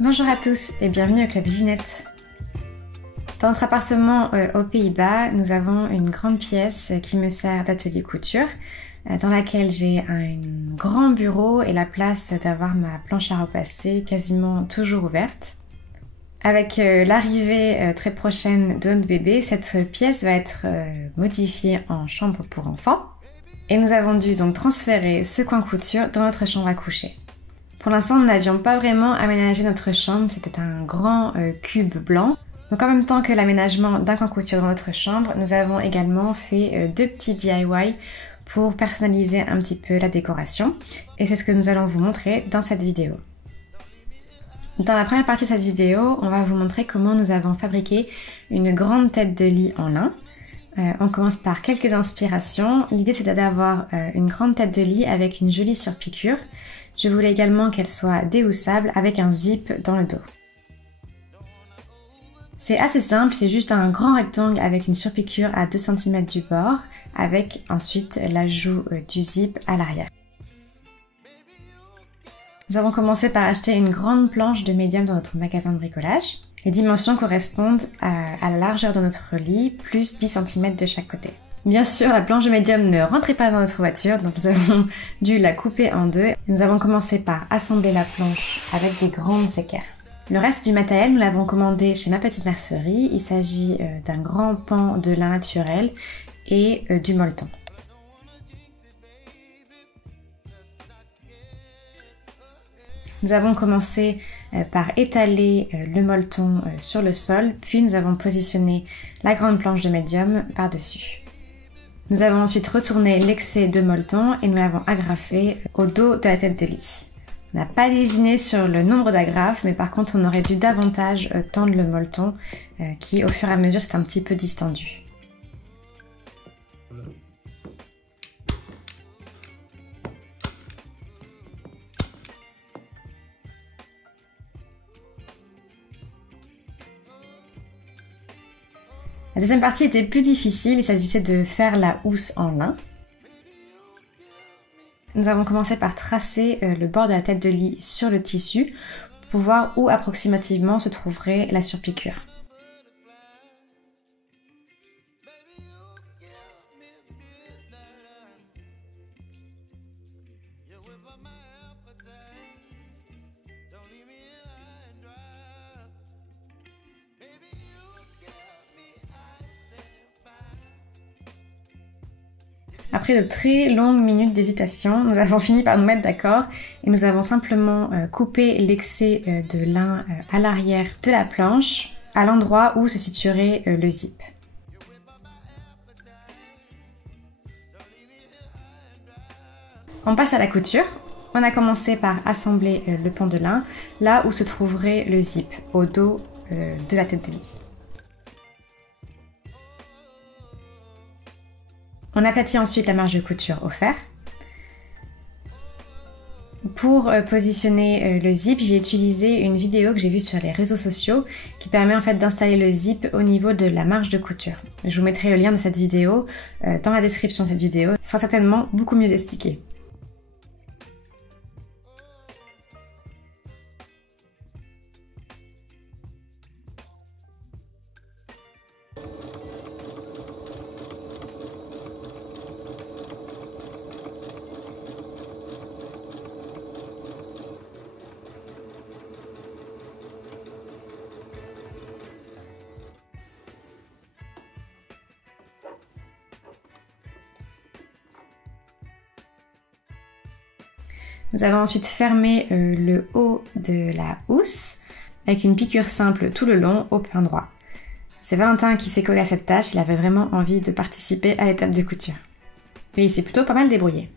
Bonjour à tous et bienvenue au Club Ginette. Dans notre appartement aux Pays-Bas, nous avons une grande pièce qui me sert d'atelier couture, dans laquelle j'ai un grand bureau et la place d'avoir ma planche à repasser quasiment toujours ouverte. Avec l'arrivée très prochaine de notre bébé, cette pièce va être modifiée en chambre pour enfants. Et nous avons dû donc transférer ce coin couture dans notre chambre à coucher. Pour l'instant, nous n'avions pas vraiment aménagé notre chambre, c'était un grand cube blanc. Donc en même temps que l'aménagement d'un coin couture dans notre chambre, nous avons également fait 2 petits DIY pour personnaliser un petit peu la décoration. Et c'est ce que nous allons vous montrer dans cette vidéo. Dans la première partie de cette vidéo, on va vous montrer comment nous avons fabriqué une grande tête de lit en lin. On commence par quelques inspirations. L'idée c'était d'avoir une grande tête de lit avec une jolie surpiqûre. Je voulais également qu'elle soit déhoussable avec un zip dans le dos. C'est assez simple, c'est juste un grand rectangle avec une surpiqûre à 2 cm du bord, avec ensuite l'ajout du zip à l'arrière. Nous avons commencé par acheter une grande planche de médium dans notre magasin de bricolage. Les dimensions correspondent à la largeur de notre lit, plus 10 cm de chaque côté. Bien sûr, la planche de médium ne rentrait pas dans notre voiture, donc nous avons dû la couper en deux. Nous avons commencé par assembler la planche avec des grandes équerres. Le reste du matériel, nous l'avons commandé chez Ma Petite Mercerie. Il s'agit d'un grand pan de lin naturel et du molleton. Nous avons commencé par étaler le molleton sur le sol, puis nous avons positionné la grande planche de médium par-dessus. Nous avons ensuite retourné l'excès de molleton et nous l'avons agrafé au dos de la tête de lit. On n'a pas lésiné sur le nombre d'agrafes, mais par contre on aurait dû davantage tendre le molleton qui au fur et à mesure s'est un petit peu distendu. La deuxième partie était plus difficile, il s'agissait de faire la housse en lin. Nous avons commencé par tracer le bord de la tête de lit sur le tissu pour voir où approximativement se trouverait la surpiqûre. Après de très longues minutes d'hésitation, nous avons fini par nous mettre d'accord et nous avons simplement coupé l'excès de lin à l'arrière de la planche, à l'endroit où se situerait le zip. On passe à la couture. On a commencé par assembler le pan de lin, là où se trouverait le zip, au dos de la tête de lit. On aplatit ensuite la marge de couture au fer. Pour positionner le zip, j'ai utilisé une vidéo que j'ai vue sur les réseaux sociaux qui permet en fait d'installer le zip au niveau de la marge de couture. Je vous mettrai le lien de cette vidéo dans la description de cette vidéo. Ce sera certainement beaucoup mieux expliqué. Nous avons ensuite fermé le haut de la housse avec une piqûre simple tout le long au point droit. C'est Valentin qui s'est collé à cette tâche, il avait vraiment envie de participer à l'étape de couture. Et il s'est plutôt pas mal débrouillé.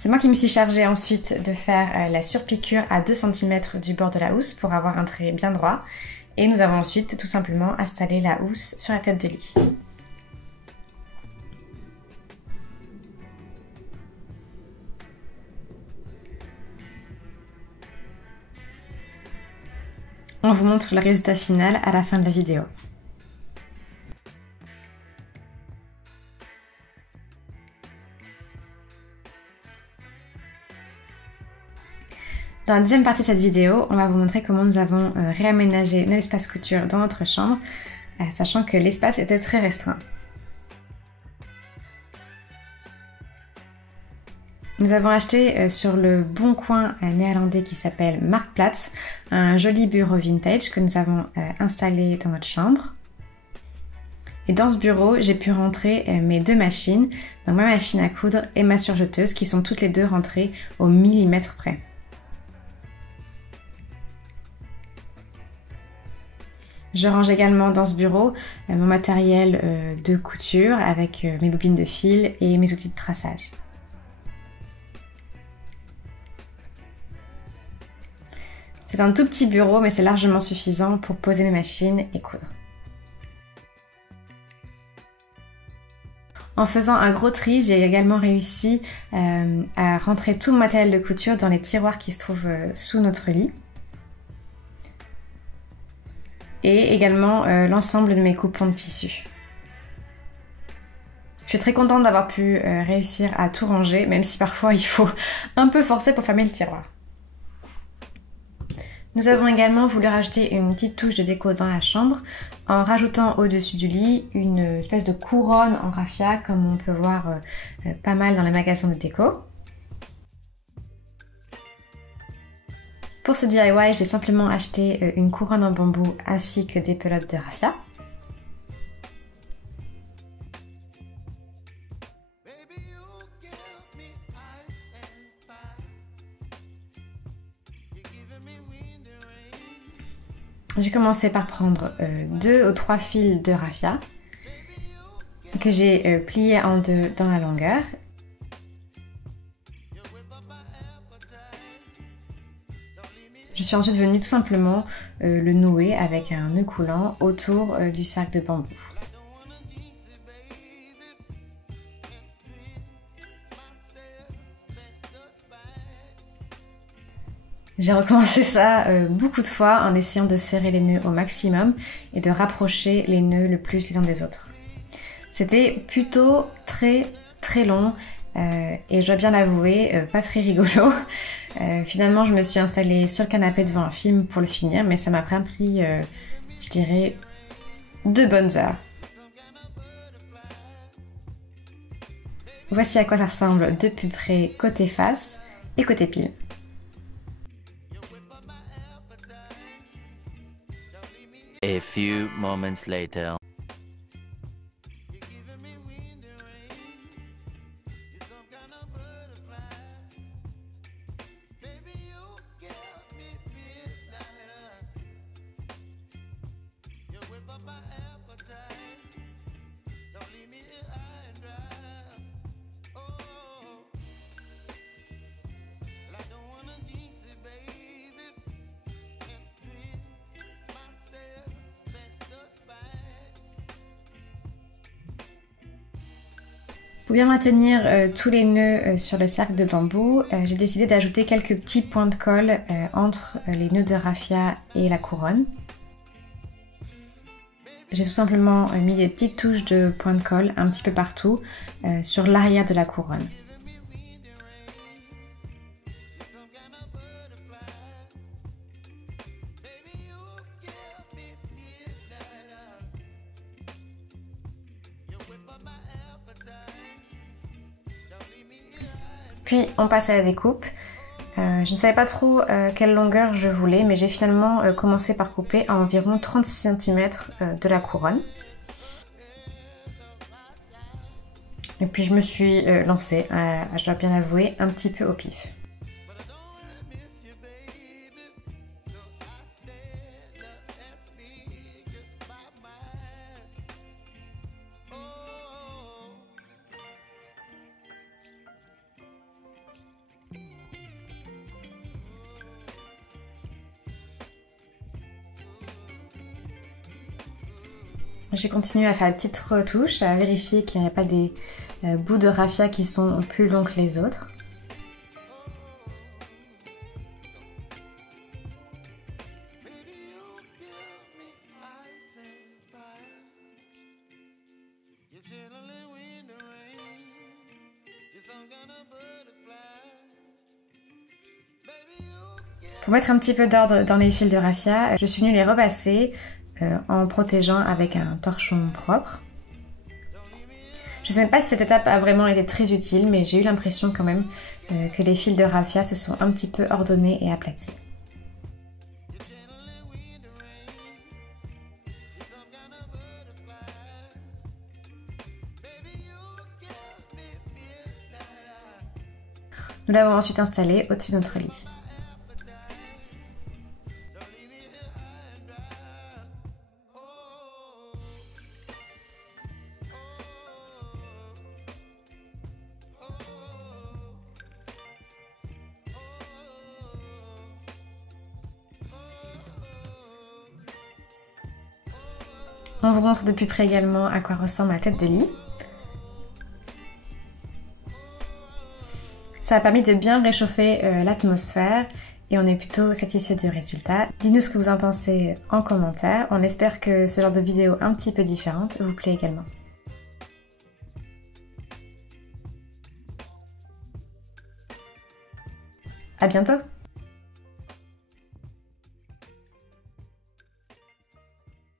C'est moi qui me suis chargée ensuite de faire la surpiqûre à 2 cm du bord de la housse pour avoir un trait bien droit. Et nous avons ensuite tout simplement installé la housse sur la tête de lit. On vous montre le résultat final à la fin de la vidéo. Dans la deuxième partie de cette vidéo, on va vous montrer comment nous avons réaménagé l'espace couture dans notre chambre, sachant que l'espace était très restreint. Nous avons acheté sur le Bon Coin néerlandais qui s'appelle Marktplaats un joli bureau vintage que nous avons installé dans notre chambre. Et dans ce bureau, j'ai pu rentrer mes deux machines, donc ma machine à coudre et ma surjeteuse, qui sont toutes les deux rentrées au millimètre près. Je range également dans ce bureau mon matériel de couture avec mes bobines de fil et mes outils de traçage. C'est un tout petit bureau, mais c'est largement suffisant pour poser mes machines et coudre. En faisant un gros tri, j'ai également réussi à rentrer tout mon matériel de couture dans les tiroirs qui se trouvent sous notre lit. Et également l'ensemble de mes coupons de tissu. Je suis très contente d'avoir pu réussir à tout ranger, même si parfois il faut un peu forcer pour fermer le tiroir. Nous avons également voulu rajouter une petite touche de déco dans la chambre en rajoutant au-dessus du lit une espèce de couronne en raffia comme on peut voir pas mal dans les magasins de déco. Pour ce DIY, j'ai simplement acheté une couronne en bambou ainsi que des pelotes de raffia. J'ai commencé par prendre 2 ou 3 fils de raffia que j'ai pliés en deux dans la longueur. Je suis ensuite venue tout simplement le nouer avec un nœud coulant autour du cercle de bambou. J'ai recommencé ça beaucoup de fois en essayant de serrer les nœuds au maximum et de rapprocher les nœuds le plus les uns des autres. C'était plutôt très long et je dois bien l'avouer, pas très rigolo. Finalement, je me suis installée sur le canapé devant un film pour le finir, mais ça m'a pris, je dirais, 2 bonnes heures. Voici à quoi ça ressemble de plus près côté face et côté pile. A few moments later. Pour bien maintenir tous les nœuds sur le cercle de bambou, j'ai décidé d'ajouter quelques petits points de colle entre les nœuds de raffia et la couronne. J'ai tout simplement mis des petites touches de points de colle un petit peu partout sur l'arrière de la couronne. Puis on passe à la découpe. Je ne savais pas trop quelle longueur je voulais, mais j'ai finalement commencé par couper à environ 36 cm de la couronne. Et puis je me suis lancée, je dois bien l'avouer, un petit peu au pif. J'ai continué à faire des petites retouches, à vérifier qu'il n'y avait pas des bouts de raffia qui sont plus longs que les autres. Pour mettre un petit peu d'ordre dans les fils de raffia, je suis venue les repasser en protégeant avec un torchon propre. Je ne sais pas si cette étape a vraiment été très utile, mais j'ai eu l'impression quand même que les fils de raffia se sont un petit peu ordonnés et aplatis. Nous l'avons ensuite installé au-dessus de notre lit. On vous montre de plus près également à quoi ressemble ma tête de lit. Ça a permis de bien réchauffer l'atmosphère et on est plutôt satisfait du résultat. Dites-nous ce que vous en pensez en commentaire. On espère que ce genre de vidéo un petit peu différente vous plaît également. À bientôt!